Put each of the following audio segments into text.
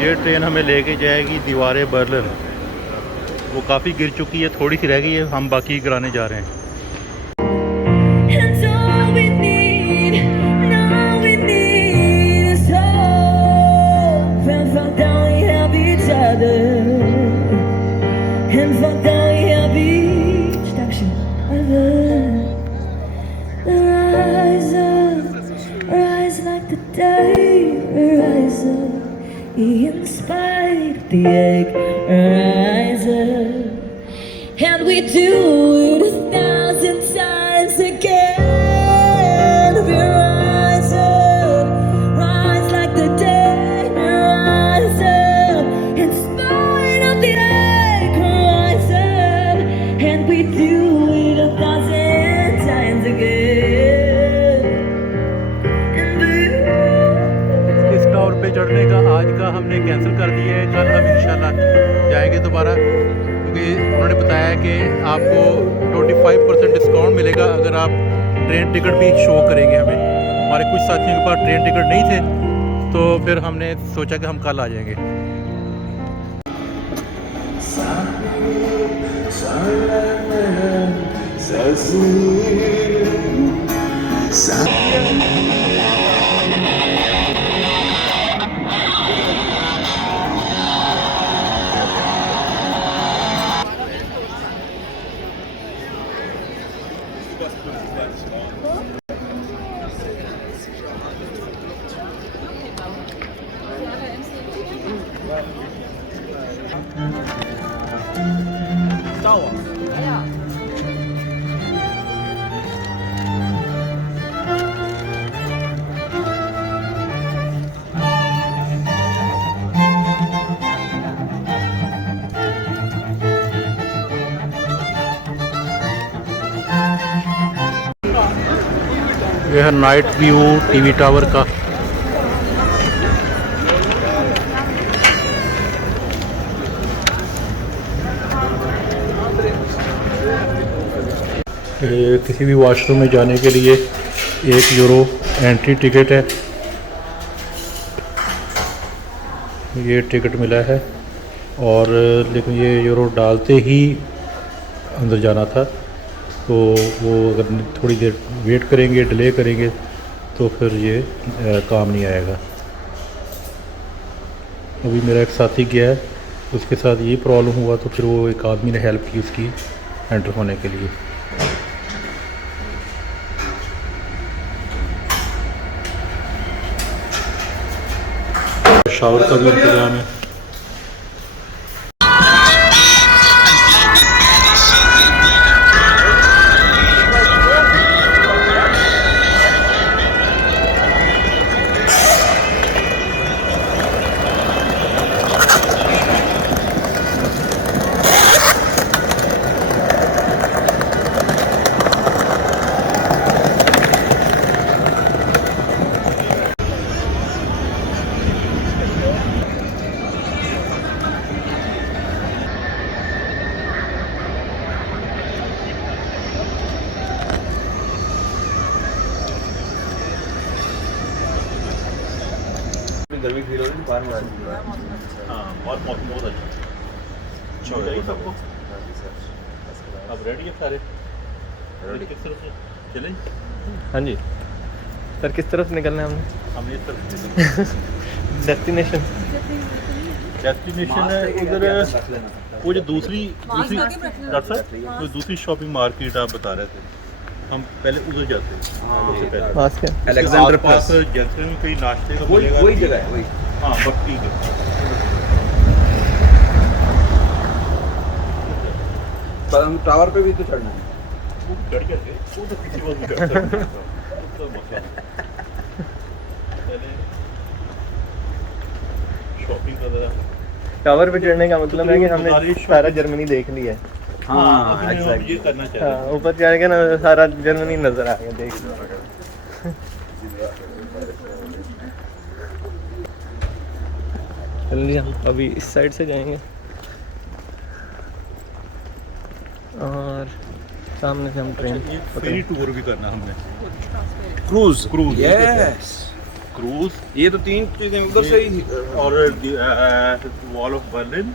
ये ट्रेन हमें लेके जाएगी दीवार बर्लिन। वो काफ़ी गिर चुकी है, थोड़ी सी रह गई है, हम बाकी कराने जा रहे हैं। And all we need, all we need is hope. And for now we have each other. And for now we have each other. Rise up, rise like the day. Rise up, in spite of the ache. Rise up, and we do it 1,000 times again. We rise up, rise like the day. Rise up, in spite of the ache. Rise up, and we do it 1,000 times again. And इस tower पे चढ़ने का आज का हमने cancel कर दिया है। कल हम इंशाल्लाह जाएंगे दोबारा, क्योंकि उन्होंने बताया कि आपको 25% डिस्काउंट मिलेगा अगर आप ट्रेन टिकट भी शो करेंगे हमें। हमारे कुछ साथियों के पास ट्रेन टिकट नहीं थे, तो फिर हमने सोचा कि हम कल आ जाएंगे। यह है नाइट व्यू टीवी टावर का। किसी भी वॉशरूम में जाने के लिए €1 एंट्री टिकट है। ये टिकट मिला है, और लेकिन ये यूरो डालते ही अंदर जाना था, तो वो अगर थोड़ी देर वेट करेंगे, डिले करेंगे, तो फिर ये काम नहीं आएगा। अभी मेरा एक साथी गया है, उसके साथ ये प्रॉब्लम हुआ, तो फिर वो एक आदमी ने हेल्प की उसकी एंटर होने के लिए। शावर का भी इंतजाम है। गर्मी फील हो रही है बाहर में। हाँ, बहुत मौसम बहुत अच्छा है सबको। अब रेडी है सारे? किस तरफ से चलें? हाँ जी सर, किस तरफ निकलना है हमने इस तरफ से डेस्टिनेशन है उधर। वो जो दूसरी डॉक्टर साहब, वो दूसरी शॉपिंग मार्केट आप बता रहे थे, हम पहले उधर जाते हैं। सबसे पहले पास के अलेक्जेंडर पास जंक्शन में कहीं नाश्ते का मिलेगा, वही जगह है, वही। हाँ बस ठीक है। पर हम टावर पे भी तो चढ़ना है। वो चढ़ गए थे, वो तो किसी वक्त चढ़ सकते हैं। तो मसला पहले शॉपिंग का जरा। टावर पे चढ़ने का मतलब है कि हमने सारा जर्मनी देख लिया है। हाँ एग्जैक्टली, ये करना चाहिए। हाँ, ऊपर चढ़ के ना सारा जर्मनी नजर आ गया, देख लो। चलिए हम अभी इस साइड से जाएंगे और सामने से हम ट्रेन ये फेरी टूर भी करना हमने। क्रूज क्रूज, यस क्रूज ये तो 3 चीजें उधर से ही। और वॉल ऑफ बर्लिन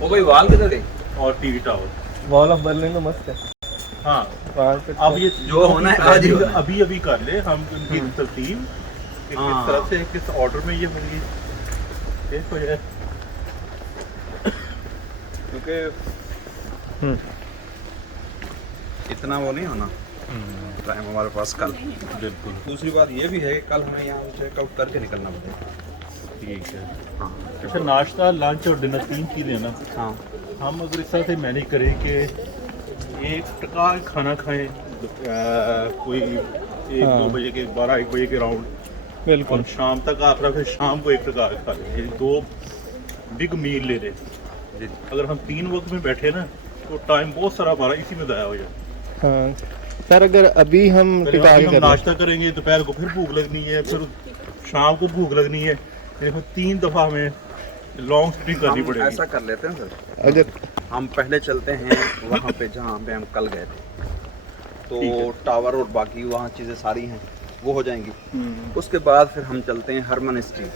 वो भाई वाल किधर गई? और TV tower. Wall of Berlin तो मस्त है। हाँ वहाँ पे अब ये जो होना है आज ही होना है। अभी अभी कर ले हम उनकी तरतीब कि किस हाँ। तरह से किस ऑर्डर में ये होंगी हो जाए। क्योंकि हम्म। इतना वो नहीं होना टाइम हमारे पास कल। बिल्कुल दूसरी बात ये भी है कि कल हमें यहाँ चेकआउट करके निकलना पड़ेगा। ठीक है। हाँ अच्छा नाश्ता लंच और डिनर 3 चीज़ें ना हाँ हम अगर इस तरह से मैनेज करें कि एक टका खाना खाएं कोई 1-2 बजे के 12-1 बजे के राउंड बिल्कुल। और शाम तक आखिर फिर शाम को 1 टका खा लें, ये 2 बिग मील ले लें। जी। अगर हम 3 वक्त में बैठे ना तो टाइम बहुत सारा हमारा इसी में ज़ाया हो जाए। हाँ सर, अगर अभी हम पहले टिका के हम करें नाश्ता करेंगे, दोपहर को फिर भूख लगनी है, फिर शाम को भूख लगनी है, फिर 3 दफ़ा हमें लॉन्ग सिटिंग करनी हम पड़ेगी। ऐसा कर लेते हैं सर, अगर हम पहले चलते हैं वहाँ पे जहाँ पे हम कल गए थे, ठीक तो है। टावर और बाकी वहाँ चीज़ें सारी हैं वो हो जाएंगी। उसके बाद फिर हम चलते हैं हरमन स्ट्रीट,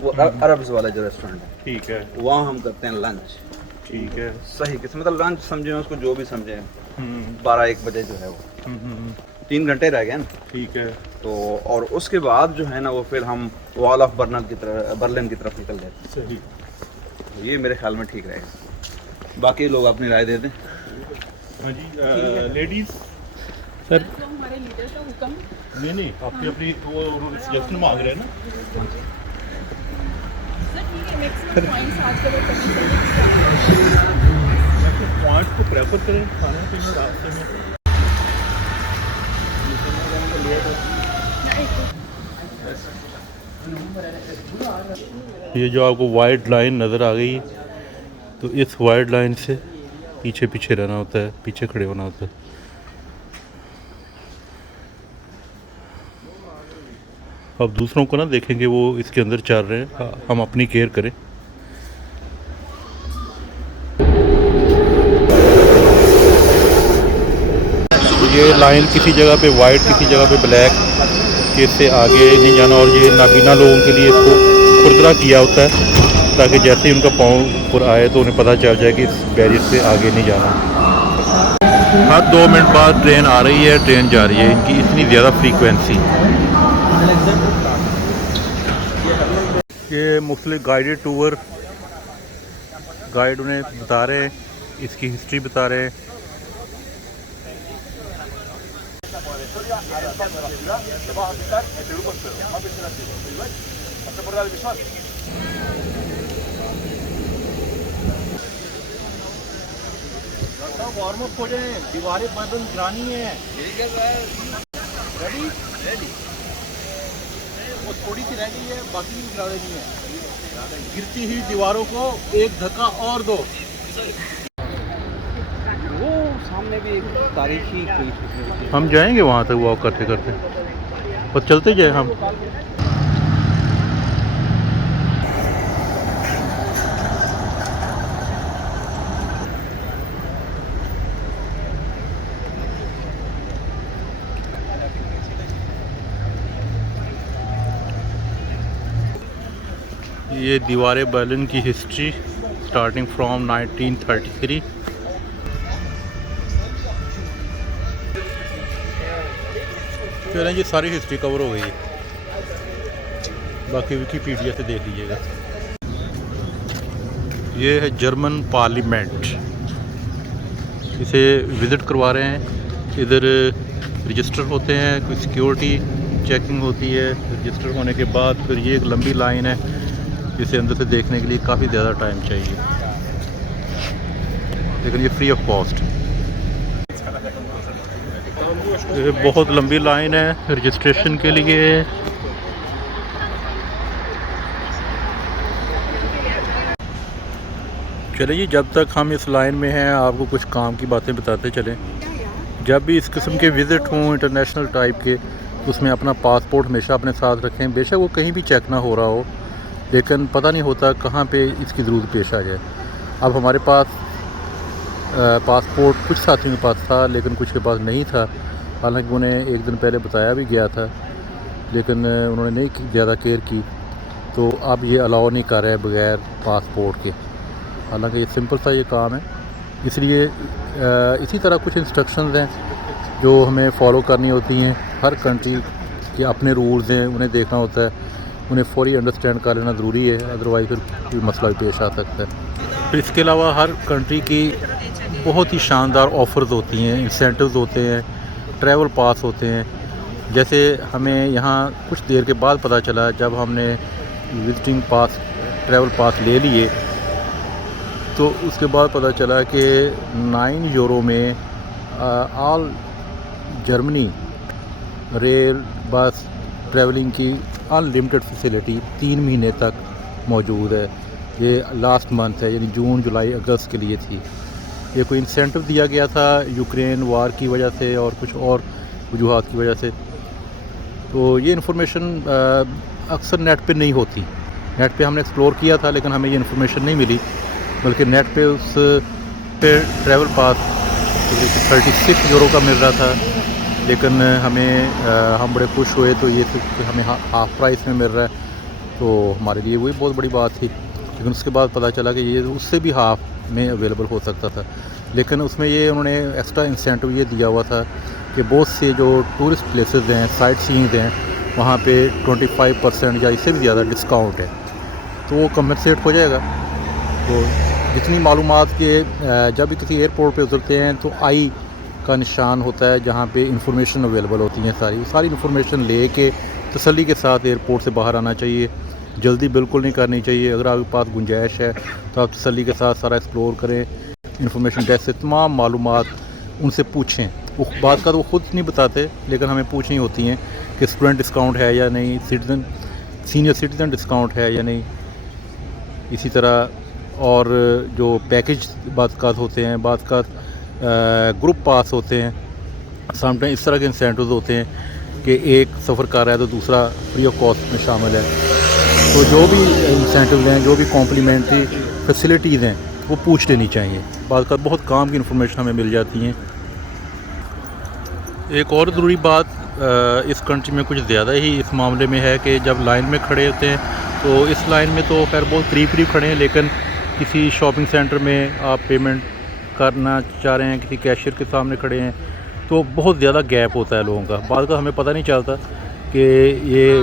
वो अरब्स वाला जो रेस्टोरेंट है, ठीक है वहाँ हम करते हैं लंच। ठीक है। सही किस्म मतलब लंच समझे उसको जो भी समझे 12-1 बजे जो है वो 3 घंटे रह गए ना। ठीक है। तो और उसके बाद जो है ना वो फिर हम वॉल ऑफ बर्लिन की तरफ निकल जाते सही। हैं। तो ये मेरे ख्याल में ठीक रहेगा। बाकी लोग अपनी राय दे दें। हाँ जी लेडीज सर हमारे लीडर का हुक्म नहीं अपनी अपनी वो सजेशन मांग रहे हैं ना। सर ठीक है मैक्सिमम पॉइंट्स आज के लिए करनी चाहिए। पॉइंट को प्रेफर करें खाने पीने रास्ते में। ये जो आपको वाइट लाइन नज़र आ गई है, तो इस वाइट लाइन से पीछे पीछे रहना होता है, पीछे खड़े होना होता है। अब दूसरों को ना देखेंगे वो इसके अंदर चल रहे हैं, हम अपनी केयर करें। ये लाइन किसी जगह पे वाइट, किसी जगह पे ब्लैक, कि इससे आगे नहीं जाना, और ये नाबीना लोगों के लिए इसको खुरदरा किया होता है ताकि जैसे ही उनका पाँव ऊपर आए तो उन्हें पता चल जाए कि इस बैरियर से आगे नहीं जाना। हर 2 मिनट बाद ट्रेन आ रही है, ट्रेन जा रही है, इनकी इतनी ज़्यादा फ्रीक्वेंसी। ये मुख्तलिफ गाइडेड टूर गाइड उन्हें बता रहे हैं, इसकी हिस्ट्री बता रहे हैं। वार्म अप हो जाए, दीवारें बदल गिरानी है। Ready ready. वो थोड़ी सी रह गई है, बाकी भी गिरा देनी है। गिरती हुई दीवारों को एक धक्का और दो। वो सामने भी एक तारीखी कोई हम जाएंगे वहाँ तक वॉक करते करते, और चलते जाए हम। ये दीवारें बर्लिन की हिस्ट्री स्टार्टिंग फ्रॉम 1933। चलें जी, सारी हिस्ट्री कवर हो गई है, बाकी विकीपीडिया से देख लीजिएगा। ये है जर्मन पार्लियामेंट, इसे विज़िट करवा रहे हैं। इधर रजिस्टर होते हैं, कोई सिक्योरिटी चेकिंग होती है, रजिस्टर होने के बाद फिर ये एक लंबी लाइन है जिसे अंदर से देखने के लिए काफ़ी ज़्यादा टाइम चाहिए, लेकिन ये फ्री ऑफ कॉस्ट। ये बहुत लंबी लाइन है रजिस्ट्रेशन के लिए। चलिए जी, जब तक हम इस लाइन में हैं आपको कुछ काम की बातें बताते चलें। जब भी इस किस्म के विज़िट हों इंटरनेशनल टाइप के, तो उसमें अपना पासपोर्ट हमेशा अपने साथ रखें। बेशक वो कहीं भी चेक ना हो रहा हो, लेकिन पता नहीं होता कहाँ पे इसकी ज़रूरत पेश आ जाए। अब हमारे पास पासपोर्ट कुछ साथियों के पास था, लेकिन कुछ के पास नहीं था, हालांकि उन्हें एक दिन पहले बताया भी गया था। लेकिन उन्होंने नहीं ज़्यादा केयर की, तो अब ये अलाउ नहीं कर रहे बग़ैर पासपोर्ट के। हालांकि ये सिंपल सा ये काम है, इसलिए इसी तरह कुछ इंस्ट्रक्शंस हैं जो हमें फ़ॉलो करनी होती हैं। हर कंट्री के अपने रूल्स हैं, उन्हें देखना होता है, उन्हें फौरी अंडरस्टैंड कर लेना ज़रूरी है, अदरवाइज़ फिर कोई मसला भी पेश आ सकता है। फिर इसके अलावा हर कंट्री की बहुत ही शानदार ऑफ़र्स होती हैं, इंसेंटिव्स होते हैं, ट्रैवल पास होते हैं। जैसे हमें यहाँ कुछ देर के बाद पता चला, जब हमने विजिटिंग पास ट्रैवल पास ले लिए, तो उसके बाद पता चला कि 9 यूरो में all Germany rail bus travelling की अनलिमिटेड फैसिलिटी 3 महीने तक मौजूद है। ये लास्ट मंथ है, यानी जून जुलाई अगस्त के लिए थी। ये कोई इंसेंटिव दिया गया था यूक्रेन वार की वजह से और कुछ और वजूहात की वजह से। तो ये इन्फॉर्मेशन अक्सर नेट पे नहीं होती। नेट पे हमने एक्सप्लोर किया था, लेकिन हमें ये इन्फॉर्मेशन नहीं मिली, बल्कि नेट पे उस पे ट्रैवल पास 36 यूरो का मिल रहा था, लेकिन हम बड़े खुश हुए तो ये कि हमें हाफ़ प्राइस में मिल रहा है, तो हमारे लिए वही बहुत बड़ी बात थी। लेकिन उसके बाद पता चला कि ये उससे भी हाफ़ में अवेलेबल हो सकता था। लेकिन उसमें ये उन्होंने एक्स्ट्रा इंसेंटिव ये दिया हुआ था कि बहुत से जो टूरिस्ट प्लेसेस हैं, साइट सीइंग हैं, वहाँ पे 25% या इससे भी ज़्यादा डिस्काउंट है, तो वो कम्पनसेट हो जाएगा। तो जितनी मालूमात के जब भी किसी एयरपोर्ट पे उतरते हैं तो आई का निशान होता है, जहाँ पे इंफॉर्मेशन अवेलेबल होती हैं, सारी इंफॉर्मेशन ले के तसल्ली के साथ एयरपोर्ट से बाहर आना चाहिए। जल्दी बिल्कुल नहीं करनी चाहिए। अगर आपके पास गुंजाइश है तो आप तसल्ली के साथ सारा एक्सप्लोर करें, इंफॉर्मेशन डेस्क से तमाम मालूमात उनसे पूछें। वो बात का तो वो खुद नहीं बताते, लेकिन हमें पूछनी होती हैं कि स्टूडेंट डिस्काउंट है या नहीं, सीनियर सिटीज़न डिस्काउंट है या नहीं। इसी तरह और जो पैकेज बात होते हैं, ग्रुप पास होते हैं, समटाइम इस तरह के इंसेंटिव्स होते हैं कि एक सफ़र कर रहा है तो दूसरा फ्री ऑफ कॉस्ट में शामिल है। तो जो भी इंसेंटिव हैं, जो भी कॉम्प्लीमेंट्री फैसिलिटीज़ हैं, वो पूछ लेनी चाहिए। बात का बहुत काम की इन्फॉर्मेशन हमें मिल जाती हैं। एक और ज़रूरी बात इस कंट्री में कुछ ज़्यादा ही इस मामले में है कि जब लाइन में खड़े होते हैं, तो इस लाइन में तो खैर बहुत करीब खड़े हैं, लेकिन किसी शॉपिंग सेंटर में आप पेमेंट करना चाह रहे हैं, किसी कैशियर के सामने खड़े हैं, तो बहुत ज़्यादा गैप होता है लोगों का। बाद का हमें पता नहीं चलता कि ये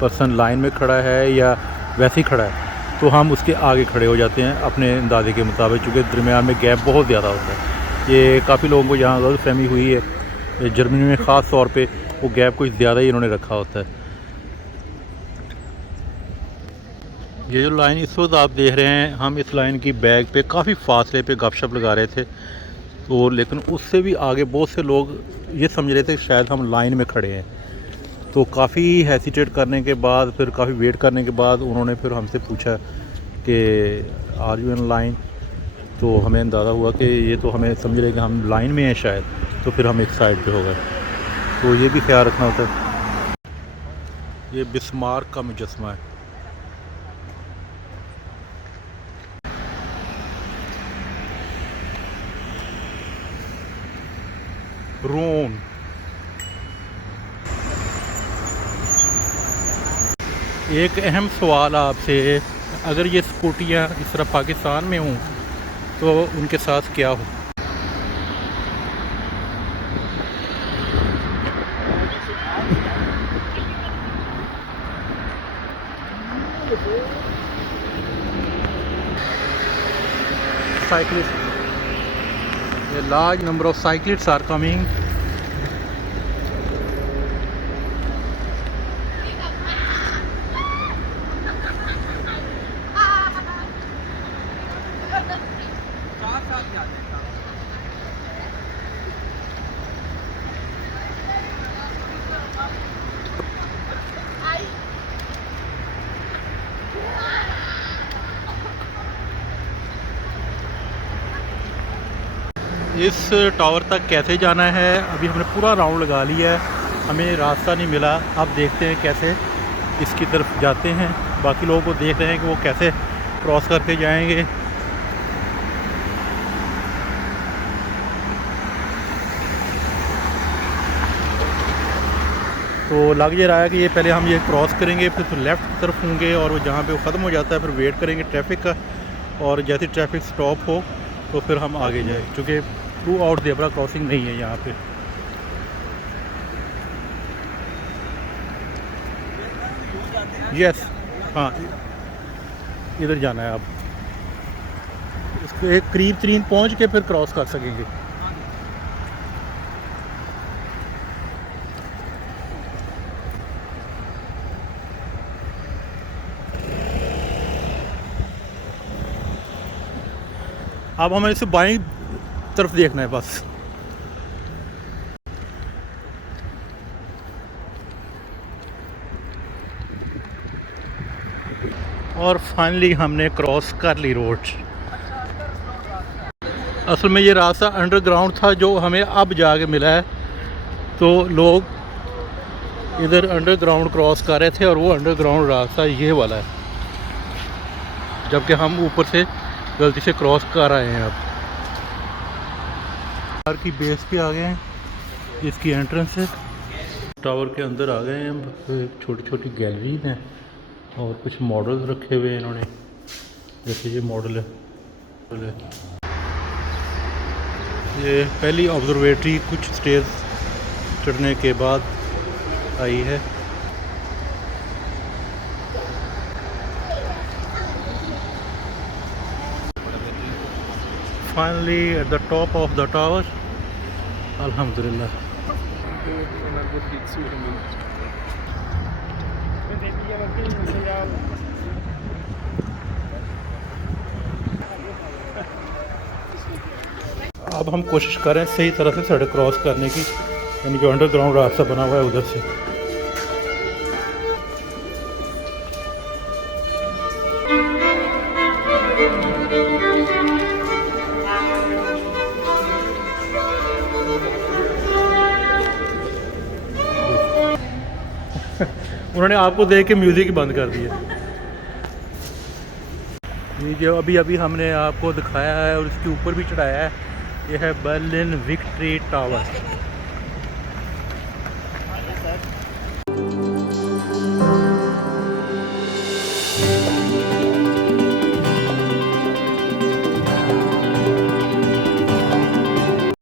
पर्सन लाइन में खड़ा है या वैसे ही खड़ा है, तो हम उसके आगे खड़े हो जाते हैं अपने अंदाजे के मुताबिक, चूँकि दरमियान में गैप बहुत ज़्यादा होता है। ये काफ़ी लोगों को यहाँ गलतफहमी हुई है। जर्मनी में ख़ास तौर पे वो गैप कुछ ज़्यादा ही इन्होंने रखा होता है। ये जो लाइन इस वक्त आप देख रहे हैं, हम इस लाइन की बैग पे काफ़ी फासले पे गपशप लगा रहे थे, तो लेकिन उससे भी आगे बहुत से लोग ये समझ रहे थे कि शायद हम लाइन में खड़े हैं। तो काफ़ी हेसिटेट करने के बाद, फिर काफ़ी वेट करने के बाद उन्होंने फिर हमसे पूछा कि आर यू इन लाइन। तो हमें अंदाज़ा हुआ कि ये तो हमें समझ रहे कि हम लाइन में हैं शायद, तो फिर हम एक साइड पे हो गए। तो ये भी ख्याल रखना होता है। ये बिस्मार्क का मुजस्मा है। रोन एक अहम सवाल आपसे, अगर ये स्कूटियाँ इस तरह पाकिस्तान में हों तो उनके साथ क्या हो? Cyclists, a large number of cyclists are coming. इस टावर तक कैसे जाना है, अभी हमने पूरा राउंड लगा लिया है, हमें रास्ता नहीं मिला। अब देखते हैं कैसे इसकी तरफ जाते हैं। बाकी लोगों को देख रहे हैं कि वो कैसे क्रॉस करके जाएंगे। तो तो लग ये रहा है कि ये पहले हम ये क्रॉस करेंगे, फिर तो लेफ़्ट की तरफ होंगे और वो जहाँ पे वो ख़त्म हो जाता है फिर वेट करेंगे ट्रैफिक का, और जैसे ट्रैफिक स्टॉप हो तो फिर हम आगे जाए, क्योंकि थ्रू आउट ज़ेब्रा क्रॉसिंग नहीं है यहाँ पे। यस, हाँ इधर जाना है। अब इसको एक करीब तरीन पहुँच के फिर क्रॉस कर सकेंगे। अब हमें इसे बाईं तरफ देखना है बस। और फाइनली हमने क्रॉस कर ली रोड। असल में ये रास्ता अंडरग्राउंड था जो हमें अब जाके मिला है, तो लोग इधर अंडरग्राउंड क्रॉस कर रहे थे और वो अंडरग्राउंड रास्ता ये वाला है, जबकि हम ऊपर से गलती से क्रॉस कर आए हैं। अब टावर की बेस पे आ गए हैं, इसकी एंट्रेंस है। टावर के अंदर आ गए हैं हम। छोटी छोटी गैलरीज हैं और कुछ मॉडल्स रखे हुए हैं इन्होंने, जैसे ये मॉडल है। ये पहली ऑब्जर्वेटरी कुछ स्टेज चढ़ने के बाद आई है। Finally at the top of the tower, Alhamdulillah. अब हम कोशिश कर रहे हैं सही तरह से सड़क क्रॉस करने की, यानी जो अंडरग्राउंड रास्ता बना हुआ है उधर से। उन्होंने आपको देख के म्यूज़िक बंद कर दिया। ये जो अभी हमने आपको दिखाया है और इसके ऊपर भी चढ़ाया है, ये है बर्लिन विक्ट्री टावर।